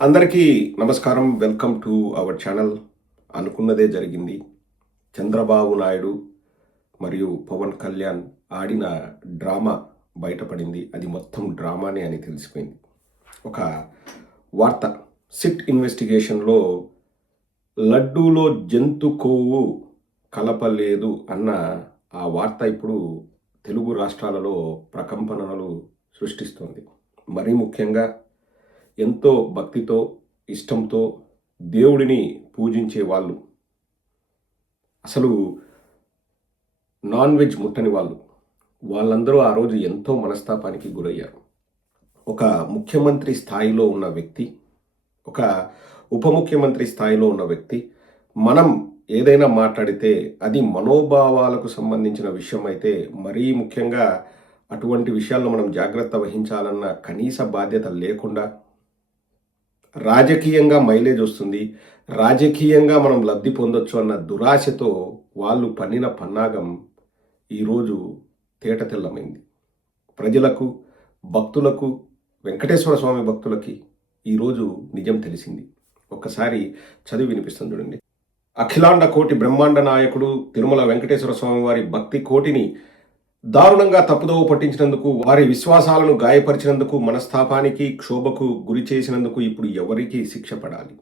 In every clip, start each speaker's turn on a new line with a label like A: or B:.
A: అందరికీ నమస్కారం. Welcome to our channel. అనుకున్నదే జరిగింది. చంద్రబాబు నాయుడు మరియు పవన్ కళ్యాణ్ ఆడిన డ్రామా బయటపడింది. అది మొత్తం డ్రామానే అని తెలిసిపోయింది. ఒక వార్త. సిట్ ఇన్వెస్టిగేషన్లో లడ్డూలో జంతు కొవ్వు కలపలేదు అన్న ఆ వార్త ఇప్పుడు తెలుగు రాష్ట్రాలలో ప్రకంపనలు సృష్టిస్తోంది. మరీ ముఖ్యంగా ఎంతో భక్తితో ఇష్టంతో దేవుడిని పూజించే వాళ్ళు. అసలు నాన్ వెజ్ ముట్టని వాళ్ళు. వాళ్ళందరూ ఆ రోజు ఎంతో మనస్తాపానికి గురయ్యారు. ఒక ముఖ్యమంత్రి స్థాయిలో ఉన్న వ్యక్తి ఒక ఉప ముఖ్యమంత్రి స్థాయిలో ఉన్న వ్యక్తి మనం ఏదైనా మాట్లాడితే అది మనోభావాలకు సంబంధించిన విషయం అయితే మరీ ముఖ్యంగా అటువంటి విషయాల్లో మనం జాగ్రత్త వహించాలన్న కనీస బాధ్యత లేకుండా రాజకీయంగా మైలేజ్ వస్తుంది. రాజకీయంగా మనం లబ్ధి పొందొచ్చు అన్న దురాశతో వాళ్ళు పన్నిన పన్నాగం ఈరోజు తేటతెల్లమైంది ప్రజలకు భక్తులకు వెంకటేశ్వర స్వామి భక్తులకి ఈరోజు నిజం తెలిసింది. ఒక్కసారి చదివి వినిపిస్తుంది చూడండి. అఖిలాండ కోటి బ్రహ్మాండ నాయకుడు తిరుమల వెంకటేశ్వర స్వామి వారి భక్తి కోటిని దారుణంగా తప్పుదోవ పట్టించినందుకు వారి విశ్వాసాలను గాయపరిచినందుకు మనస్తాపానికి క్షోభకు గురి చేసినందుకు ఇప్పుడు ఎవరికి శిక్ష పడాలి.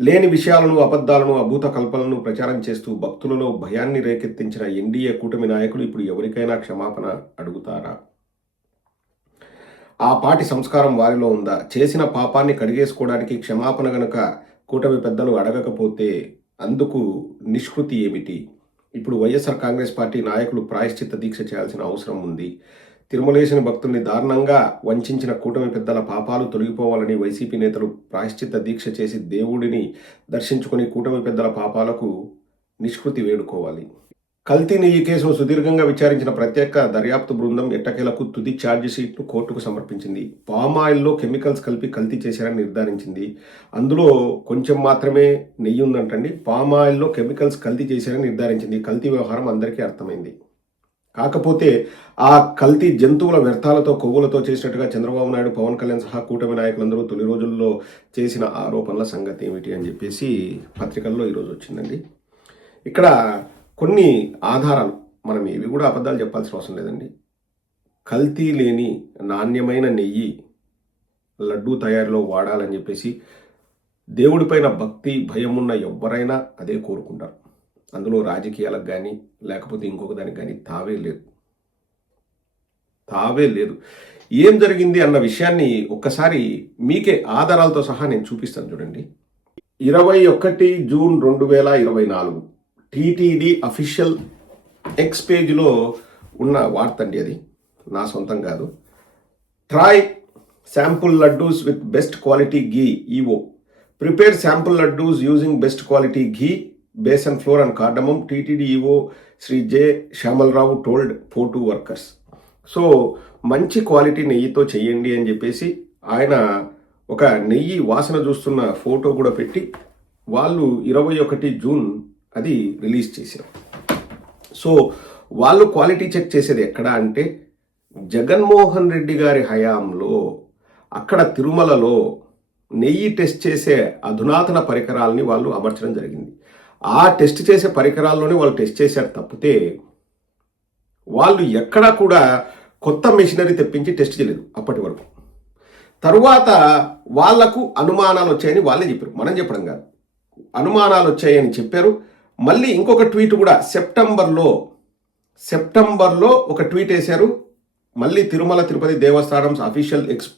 A: లేని విషయాలను అబద్ధాలను అభూత కల్పనలను ప్రచారం చేస్తూ భక్తులలో భయాన్ని రేకెత్తించిన ఎన్డీఏ కూటమి నాయకులు ఇప్పుడు ఎవరికైనా క్షమాపణ అడుగుతారా? ఆ పాటి సంస్కారం వారిలో ఉందా? చేసిన పాపాన్ని కడిగేసుకోవడానికి క్షమాపణ గనుక కూటమి పెద్దలు అడగకపోతే అందుకు నిష్కృతి ఏమిటి? ఇప్పుడు వైఎస్ఆర్ కాంగ్రెస్ పార్టీ నాయకులు ప్రాయశ్చిత్త దీక్ష చేయాల్సిన అవసరం ఉంది. తిరుమలేసిన భక్తుల్ని దారుణంగా వంచిన కూటమి పెద్దల పాపాలు తొలగిపోవాలని వైసీపీ నేతలు ప్రాయశ్చిత్త దీక్ష చేసి దేవుడిని దర్శించుకుని కూటమి పెద్దల పాపాలకు నిష్కృతి వేడుకోవాలి. కల్తీ నెయ్యి కేసును సుదీర్ఘంగా విచారించిన ప్రత్యేక దర్యాప్తు బృందం ఎట్టకేలకు తుది ఛార్జిషీట్ను కోర్టుకు సమర్పించింది. పామాయిల్లో కెమికల్స్ కలిపి కల్తీ చేశారని నిర్ధారించింది. అందులో కొంచెం మాత్రమే నెయ్యి ఉందంటండి. పామాయిల్లో కెమికల్స్ కల్తీ చేశారని నిర్ధారించింది. కల్తీ వ్యవహారం అందరికీ అర్థమైంది. కాకపోతే ఆ కల్తీ జంతువుల వ్యర్థాలతో కొవ్వులతో చేసినట్టుగా చంద్రబాబు నాయుడు పవన్ కళ్యాణ్ సహా కూటమి నాయకులందరూ తొలి రోజుల్లో చేసిన ఆరోపణల సంగతి ఏమిటి అని చెప్పేసి పత్రికల్లో ఈరోజు వచ్చిందండి. ఇక్కడ కొన్ని ఆధారాలు మనం ఏవి కూడా అబద్ధాలు చెప్పాల్సిన అవసరం లేదండి. కల్తీ లేని నాణ్యమైన నెయ్యి లడ్డూ తయారీలో వాడాలని చెప్పేసి దేవుడిపైన భక్తి భయం ఉన్న ఎవరైనా అదే కోరుకుంటారు. అందులో రాజకీయాలకు కానీ లేకపోతే ఇంకొక దానికి కానీ తావే లేదు. తావే లేదు. ఏం జరిగింది అన్న విషయాన్ని ఒక్కసారి మీకే ఆధారాలతో సహా నేను చూపిస్తాను చూడండి. ఇరవై ఒకటి జూన్ రెండు వేల ఇరవై నాలుగు టీటీడీ అఫీషియల్ ఎక్స్ పేజ్లో ఉన్న వార్త అండి అది. నా సొంతం కాదు. Try sample laddus with best quality ghee EO. Prepare sample laddus using best quality ghee besan flour and cardamom. TTD EO Shri J Shyamala Rao told four two workers. So మంచి క్వాలిటీ నెయ్యితో చేయండి అని చెప్పేసి ఆయన ఒక నెయ్యి వాసన చూస్తున్న ఫోటో కూడా పెట్టి వాళ్ళు ఇరవై ఒకటి జూన్ అది రిలీజ్ చేశారు. సో వాళ్ళు క్వాలిటీ చెక్ చేసేది ఎక్కడ అంటే జగన్మోహన్ రెడ్డి గారి హయాంలో అక్కడ తిరుమలలో నెయ్యి టెస్ట్ చేసే అధునాతన పరికరాలని వాళ్ళు అమర్చడం జరిగింది. ఆ టెస్ట్ చేసే పరికరాల్లోనే వాళ్ళు టెస్ట్ చేశారు తప్పితే వాళ్ళు ఎక్కడా కూడా కొత్త మెషినరీ తెప్పించి టెస్ట్ చేయలేదు అప్పటి వరకు. తరువాత వాళ్ళకు అనుమానాలు వచ్చాయని వాళ్ళే చెప్పారు. మనం చెప్పడం కాదు. అనుమానాలు వచ్చాయని చెప్పారు. మళ్ళీ ఇంకొక ట్వీట్ కూడా సెప్టెంబర్లో సెప్టెంబర్లో ఒక ట్వీట్ వేశారు. మళ్ళీ తిరుమల తిరుపతి దేవస్థానం అఫీషియల్ ఎక్స్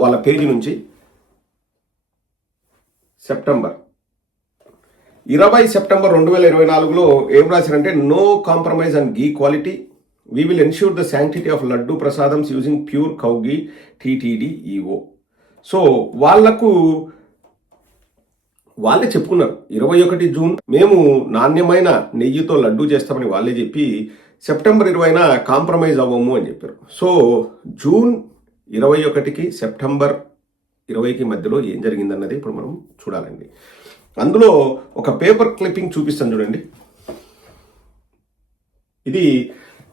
A: వాళ్ళ పేజీ నుంచి. సెప్టెంబర్. ఇరవై సెప్టెంబర్ రెండు వేల ఇరవై నాలుగులో ఏం రాశారంటే no compromise and ghee quality we will ensure the sanctity of laddu prasadams using pure cow ghee TTD EO so వాళ్ళకు వాళ్ళే చెప్పుకున్నారు. ఇరవై ఒకటి జూన్ మేము నాణ్యమైన నెయ్యితో లడ్డూ చేస్తామని వాళ్ళే చెప్పి సెప్టెంబర్ ఇరవైన కాంప్రమైజ్ అవ్వము అని చెప్పారు. సో జూన్ ఇరవై ఒకటికి సెప్టెంబర్ ఇరవైకి మధ్యలో ఏం జరిగిందన్నది ఇప్పుడు మనం చూడాలండి. అందులో ఒక పేపర్ క్లిప్పింగ్ చూపిస్తాను చూడండి. ఇది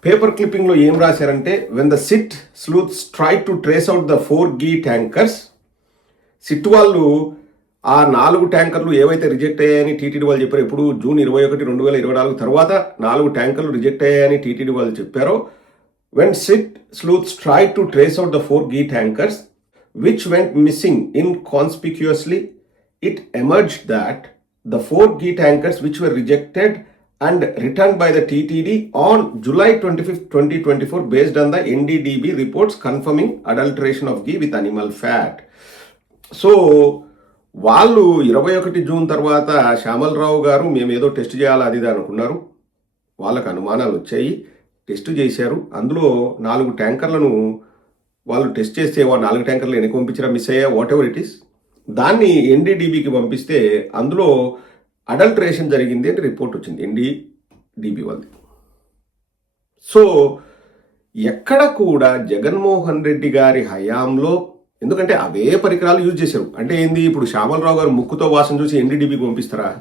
A: పేపర్ క్లిప్పింగ్లో ఏం రాశారంటే when the SIT sleuths try to trace out the four ghee tankers SIT వాళ్ళు ఆ నాలుగు ట్యాంకర్లు ఏవైతే రిజెక్ట్ అయ్యాయని టీటీడీ వాళ్ళు చెప్పారు ఎప్పుడు జూన్ ఇరవై ఒకటి రెండు వేల ఇరవై నాలుగు తర్వాత నాలుగు ట్యాంకర్లు రిజెక్ట్ అయ్యాయని టీటీడీ వాళ్ళు చెప్పారో when SIT sleuth try to trace out the four ghee tankers which went missing in conspicuously it emerge that the four ghee tankers which were rejected and return by the TTD on July twenty fifth twenty twenty four based on the NDDB reports confirming adulteration of ghee with animal fat so వాళ్ళు ఇరవై ఒకటి June తర్వాత శ్యామలరావు గారు మేము ఏదో test చేయాలి అది అనుకున్నారు. వాళ్ళకు అనుమానాలు వచ్చాయి. టెస్ట్ చేశారు. అందులో నాలుగు ట్యాంకర్లను వాళ్ళు టెస్ట్ చేస్తే వా నాలుగు ట్యాంకర్లు ఎన్ని పంపించారా మిస్ అయ్యా వాట్ ఎవర్ ఇట్ ఈస్ దాన్ని ఎన్డీడీబీకి పంపిస్తే అందులో అడల్ట్రేషన్ జరిగింది అని రిపోర్ట్ వచ్చింది. ఎన్డీడీబీ వాళ్ళది. సో ఎక్కడ కూడా జగన్మోహన్ రెడ్డి గారి హయాంలో ఎందుకంటే అవే పరికరాలు యూజ్ చేశారు. అంటే ఏంది? ఇప్పుడు శ్యామలరావు గారు ముక్కుతో వాసన చూసి ఎన్డీడీబీకి పంపిస్తారా?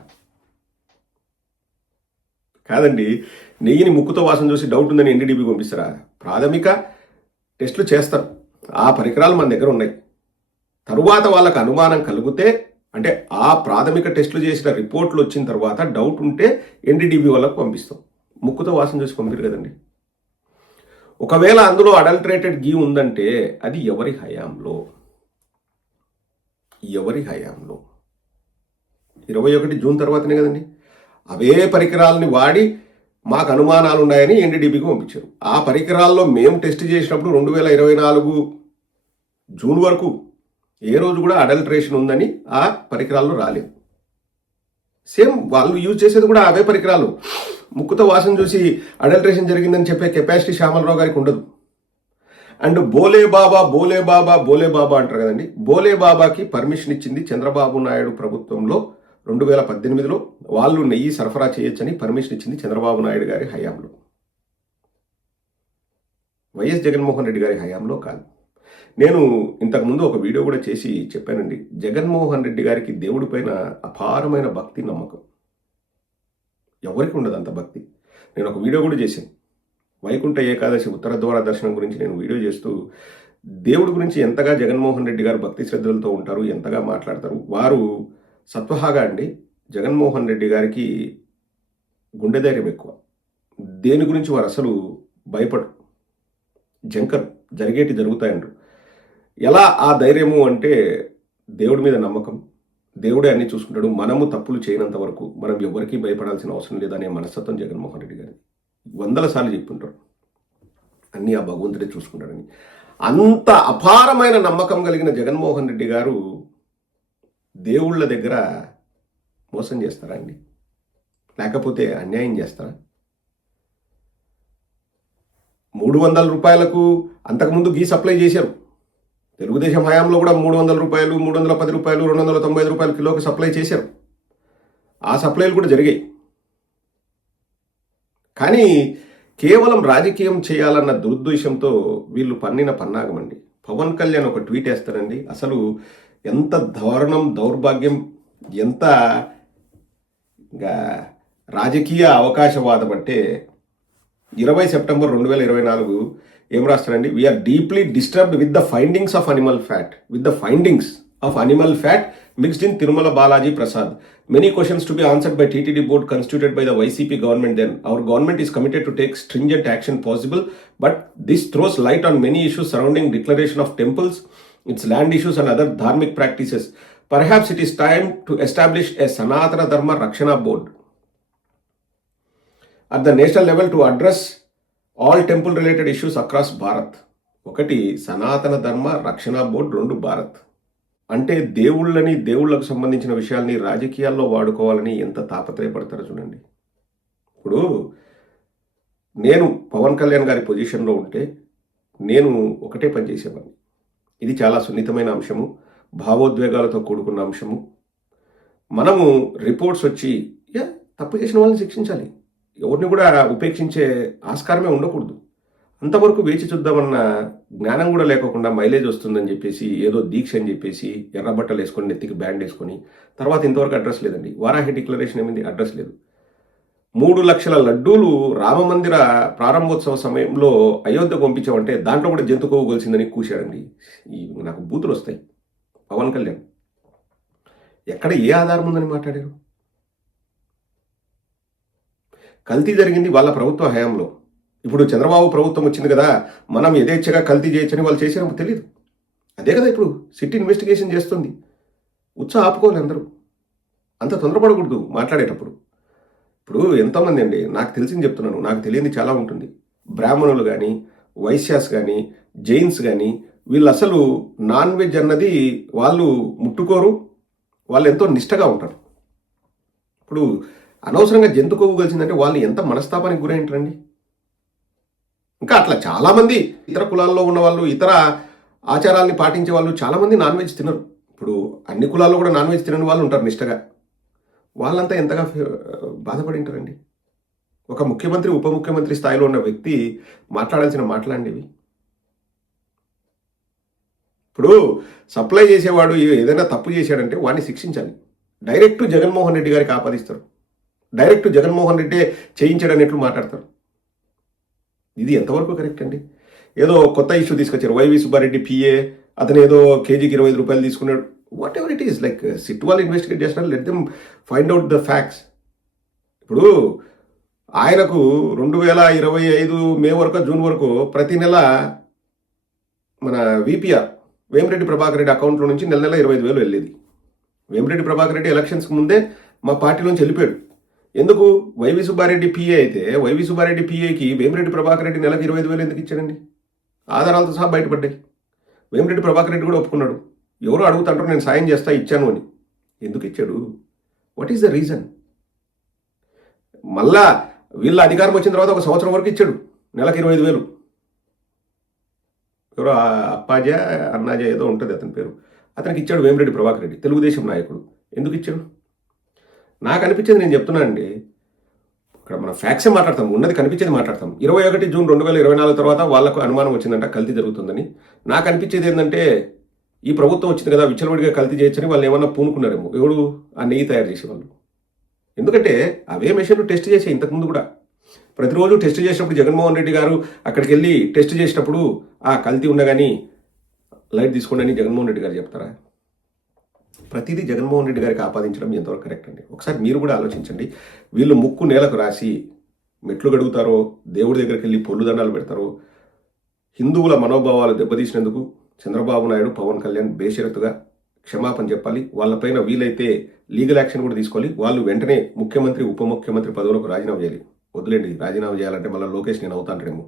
A: కాదండి. నెయ్యిని ముక్కుతో వాసన చూసి డౌట్ ఉందని ఎన్డీడీబీకి పంపిస్తారా? ప్రాథమిక టెస్టులు చేస్తారు. ఆ పరికరాలు మన దగ్గర ఉన్నాయి. తరువాత వాళ్ళకు అనుమానం కలిగితే అంటే ఆ ప్రాథమిక టెస్టులు చేసిన రిపోర్ట్లు వచ్చిన తర్వాత డౌట్ ఉంటే ఎన్డీడీబీ వాళ్ళకు పంపిస్తాం. ముక్కుతో వాసన చూసి పంపిరు కదండి. ఒకవేళ అందులో అడల్టరేటెడ్ గీ ఉందంటే అది ఎవరి హయాంలో? ఎవరి హయాంలో? ఇరవై ఒకటి జూన్ తర్వాతనే కదండి. అవే పరికరాలని వాడి మాకు అనుమానాలు ఉన్నాయని ఎన్డీడీబీకి పంపించారు. ఆ పరికరాల్లో మేము టెస్ట్ చేసినప్పుడు రెండు వేల ఇరవై నాలుగు జూన్ వరకు ఏ రోజు కూడా అడల్ట్రేషన్ ఉందని ఆ పరికరాల్లో రాలేదు. సేమ్ వాళ్ళు యూజ్ చేసేది కూడా అవే పరికరాలు. ముక్కుతో వాసన చూసి అడల్ట్రేషన్ జరిగిందని చెప్పే కెపాసిటీ శ్యామలరావు గారికి ఉండదు. అండ్ బోలే బాబా బోలే బాబా బోలే బాబా అంటారు కదండి. బోలే బాబాకి పర్మిషన్ ఇచ్చింది చంద్రబాబు నాయుడు ప్రభుత్వంలో రెండు వేల పద్దెనిమిదిలో. వాళ్ళు నెయ్యి సరఫరా చేయొచ్చని పర్మిషన్ ఇచ్చింది చంద్రబాబు నాయుడు గారి హయాంలో. వైఎస్ జగన్మోహన్ రెడ్డి గారి హయాంలో కాదు. నేను ఇంతకుముందు ఒక వీడియో కూడా చేసి చెప్పానండి. జగన్మోహన్ రెడ్డి గారికి దేవుడి పైన అపారమైన భక్తి నమ్మకం. ఎవరికి ఉండదు అంత భక్తి. నేను ఒక వీడియో కూడా చేశాను. వైకుంఠ ఏకాదశి ఉత్తర ద్వార దర్శనం గురించి నేను వీడియో చేస్తూ దేవుడి గురించి ఎంతగా జగన్మోహన్ రెడ్డి గారు భక్తి శ్రద్ధలతో ఉంటారు ఎంతగా మాట్లాడతారు వారు సత్వహాగా అండి. జగన్మోహన్ రెడ్డి గారికి గుండె ధైర్యం ఎక్కువ. దేని గురించి వారు అసలు భయపడు జంకర్ జరిగేటి జరుగుతాయంటారు. ఎలా ఆ ధైర్యము అంటే దేవుడి మీద నమ్మకం? దేవుడే అన్ని చూసుకుంటాడు. మనము తప్పులు చేయనంత వరకు మనం ఎవరికీ భయపడాల్సిన అవసరం లేదనే మనస్తత్వం జగన్మోహన్ రెడ్డి గారి వందల సార్లు చెప్పుంటారు. అన్నీ ఆ భగవంతుడే చూసుకుంటాడని. అంత అపారమైన నమ్మకం కలిగిన జగన్మోహన్ రెడ్డి గారు దేవుళ్ళ దగ్గర మోసం చేస్తారా అండి? లేకపోతే అన్యాయం చేస్తారా? మూడు వందల రూపాయలకు అంతకుముందు గీ సప్లై చేశారు. తెలుగుదేశం హయాంలో కూడా మూడు వందల రూపాయలు మూడు వందల పది రూపాయలు రెండు వందల తొంభై ఐదు రూపాయలు కిలోకి సప్లై చేశారు. ఆ సప్లైలు కూడా జరిగాయి. కానీ కేవలం రాజకీయం చేయాలన్న దురుద్దేశంతో వీళ్ళు పన్నిన పన్నాగం అండి పవన్ కళ్యాణ్ ఒక ట్వీట్ వేస్తారండి. అసలు ఎంత దారుణం దౌర్భాగ్యం ఎంత ఇంకా రాజకీయ అవకాశవాదం అంటే ఇరవై సెప్టెంబర్ రెండు వేల ఇరవై నాలుగు ఏం రాస్తారండి? We are deeply disturbed with the findings of animal fat with the findings of animal fat mixed in Tirumala Balaji prasad many questions to be answered by TTD board constituted by the YCP government then our government is committed to take stringent action possible but this throws light on many issues surrounding declaration of temples its land issues and other dharmic practices. Perhaps it is time to establish a Sanatana Dharma Rakshana Board. At the national level to address all temple related issues across Bharat ఒకటి సనాతన ధర్మ రక్షణ board రెండు భారత్ అంటే దేవుళ్ళని దేవుళ్ళకు సంబంధించిన విషయాల్ని రాజకీయాల్లో వాడుకోవాలని ఎంత తాపత్రయపడతారో చూడండి. ఇప్పుడు నేను పవన్ కళ్యాణ్ గారి పొజిషన్లో ఉంటే నేను ఒకటే పని చేసేవాడిని. ఇది చాలా సున్నితమైన అంశము భావోద్వేగాలతో కూడుకున్న అంశము. మనము రిపోర్ట్స్ వచ్చి యా తప్పు చేసిన వాళ్ళని శిక్షించాలి. ఎవరిని కూడా ఉపేక్షించే ఆస్కారమే ఉండకూడదు. అంతవరకు వేచి చూద్దామన్న జ్ఞానం కూడా లేకుండా మైలేజ్ వస్తుందని చెప్పేసి ఏదో దీక్ష అని చెప్పేసి ఎర్రబట్టలు వేసుకొని నెత్తికి బ్యాండ్ వేసుకొని తర్వాత ఇంతవరకు అడ్రస్ లేదండి. వారాహి డిక్లరేషన్ ఏమైంది? అడ్రస్ లేదు. మూడు లక్షల లడ్డూలు రామమందిర ప్రారంభోత్సవ సమయంలో అయోధ్య పంపించామంటే దాంట్లో కూడా జంతు కొవ్వు కూశాడండి. ఈ నాకు బూతులు వస్తాయి. పవన్ కళ్యాణ్. ఎక్కడ ఏ ఆధారం ఉందని మాట్లాడారు? కల్తీ జరిగింది వాళ్ళ ప్రభుత్వ హయాంలో. ఇప్పుడు చంద్రబాబు ప్రభుత్వం వచ్చింది కదా మనం యథేచ్ఛగా కల్తీ చేయొచ్చని వాళ్ళు చేసారో తెలియదు అదే కదా ఇప్పుడు సిటీ ఇన్వెస్టిగేషన్ చేస్తుంది. ఉత్సాహ ఆపుకోవాలి అందరూ. అంత తొందరపడకూడదు మాట్లాడేటప్పుడు. ఇప్పుడు ఎంతోమంది అండి నాకు తెలిసింది చెప్తున్నాను నాకు తెలియంది చాలా ఉంటుంది. బ్రాహ్మణులు కానీ వైశ్యాస్ కానీ జైన్స్ కానీ వీళ్ళు అసలు నాన్ వెజ్ అన్నది వాళ్ళు ముట్టుకోరు. వాళ్ళు ఎంతో నిష్టగా ఉంటారు. ఇప్పుడు అనవసరంగా జంతు కలిసిందంటే వాళ్ళు ఎంత మనస్తాపానికి గురైంటారండి? ఇంకా అట్లా చాలామంది ఇతర కులాల్లో ఉన్న వాళ్ళు ఇతర ఆచారాల్ని పాటించే వాళ్ళు చాలామంది నాన్ వెజ్ తినరు. ఇప్పుడు అన్ని కులాల్లో కూడా నాన్ వెజ్ తినని వాళ్ళు ఉంటారు నిష్టగా. వాళ్ళంతా ఎంతగా బాధపడి ఉంటారండి ఒక ముఖ్యమంత్రి ఉప ముఖ్యమంత్రి స్థాయిలో ఉన్న వ్యక్తి మాట్లాడాల్సిన మాట్లాడేవి ఇప్పుడు సప్లై చేసేవాడు ఏదైనా తప్పు చేశాడంటే వాడిని శిక్షించాలి. డైరెక్ట్ జగన్మోహన్ రెడ్డి గారికి ఆపాదిస్తారు. డైరెక్ట్ జగన్మోహన్ రెడ్డే చేయించాడు అన్నట్లు మాట్లాడతారు. ఇది ఎంతవరకు కరెక్ట్ అండి? ఏదో కొత్త ఇష్యూ తీసుకొచ్చారు. వైవి సుబ్బారెడ్డి పిఏ అతను ఏదో కేజీకి ఇరవై ఐదు రూపాయలు తీసుకున్నాడు. Whatever it is like SIT వాళ్ళు ఇన్వెస్టిగేట్ చేస్తున్నారు let them find out the facts ఇప్పుడు ఆయనకు రెండు వేల ఇరవై ఐదు మే వరకు జూన్ వరకు ప్రతి నెల మన విపిఆర్ వేమిరెడ్డి ప్రభాకర్ రెడ్డి అకౌంట్లో నుంచి నెల నెల ఇరవై ఐదు వేలు వెళ్ళేది. వేమిరెడ్డి ప్రభాకర్ రెడ్డి ఎలక్షన్స్కి ముందే మా పార్టీ నుంచి వెళ్ళిపోయాడు. ఎందుకు? వైవి సుబ్బారెడ్డి పిఏ అయితే వైవి సుబ్బారెడ్డి పిఏకి వేమిరెడ్డి ప్రభాకర్ రెడ్డి నెలకు ఇరవై ఐదు వేలు ఎందుకు ఇచ్చాడండి ఆధారాలతో సహా బయటపడ్డాయి. వేమిరెడ్డి ప్రభాకర్ రెడ్డి కూడా ఒప్పుకున్నాడు. ఎవరో అడుగుతుంటారు నేను సాయం చేస్తా ఇచ్చాను అని. ఎందుకు ఇచ్చాడు? వాట్ ఈస్ ద రీజన్ మళ్ళా వీళ్ళ అధికారం వచ్చిన తర్వాత ఒక సంవత్సరం వరకు ఇచ్చాడు. నెలకు ఇరవై ఐదు వేలు. ఎవరో అప్పాజే అప్పాజా అన్నాజా ఏదో ఉంటుంది అతని పేరు. అతనికి ఇచ్చాడు వేమిరెడ్డి ప్రభాకర్ రెడ్డి తెలుగుదేశం నాయకుడు. ఎందుకు ఇచ్చాడు? నాకు అనిపించేది నేను చెప్తున్నానండి. ఇక్కడ మన ఫ్యాక్సే మాట్లాడతాం ఉన్నది కనిపించేది మాట్లాడతాం. ఇరవై ఒకటి జూన్ రెండు వేల ఇరవై నాలుగు తర్వాత వాళ్ళకు అనుమానం వచ్చిందంట కల్తీ జరుగుతుందని. నాకు అనిపించేది ఏంటంటే ఈ ప్రభుత్వం వచ్చింది కదా విచ్చలవిడిగా కల్తీ చేయొచ్చని వాళ్ళు ఏమన్నా పూనుకున్నారేమో. ఎవడు ఆ నెయ్యి తయారు చేసేవాళ్ళు? ఎందుకంటే అవే మెషిన్లు టెస్ట్ చేసే ఇంతకుముందు కూడా. ప్రతిరోజు టెస్ట్ చేసినప్పుడు జగన్మోహన్ రెడ్డి గారు అక్కడికి వెళ్ళి టెస్ట్ చేసినప్పుడు ఆ కల్తీ ఉండగాని లైట్ తీసుకోండి అని జగన్మోహన్ రెడ్డి గారు చెప్తారా? ప్రతిదీ జగన్మోహన్ రెడ్డి గారికి ఆపాదించడం ఎంతవరకు కరెక్ట్ అండి? ఒకసారి మీరు కూడా ఆలోచించండి. వీళ్ళు ముక్కు నేలకు రాసి మెట్లు గడుగుతారో దేవుడి దగ్గరికి వెళ్ళి పొల్లు దండాలు పెడతారో హిందువుల మనోభావాలు దెబ్బతీసినందుకు చంద్రబాబు నాయుడు పవన్ కళ్యాణ్ బేషరతుగా క్షమాపణ చెప్పాలి. వాళ్ళపైన వీలైతే లీగల్ యాక్షన్ కూడా తీసుకోవాలి. వాళ్ళు వెంటనే ముఖ్యమంత్రి ఉప ముఖ్యమంత్రి పదవులకు రాజీనామా చేయాలి. వదిలేండి రాజీనామా చేయాలంటే మళ్ళీ లోకేష్ నేను అవుతాంటాడేమో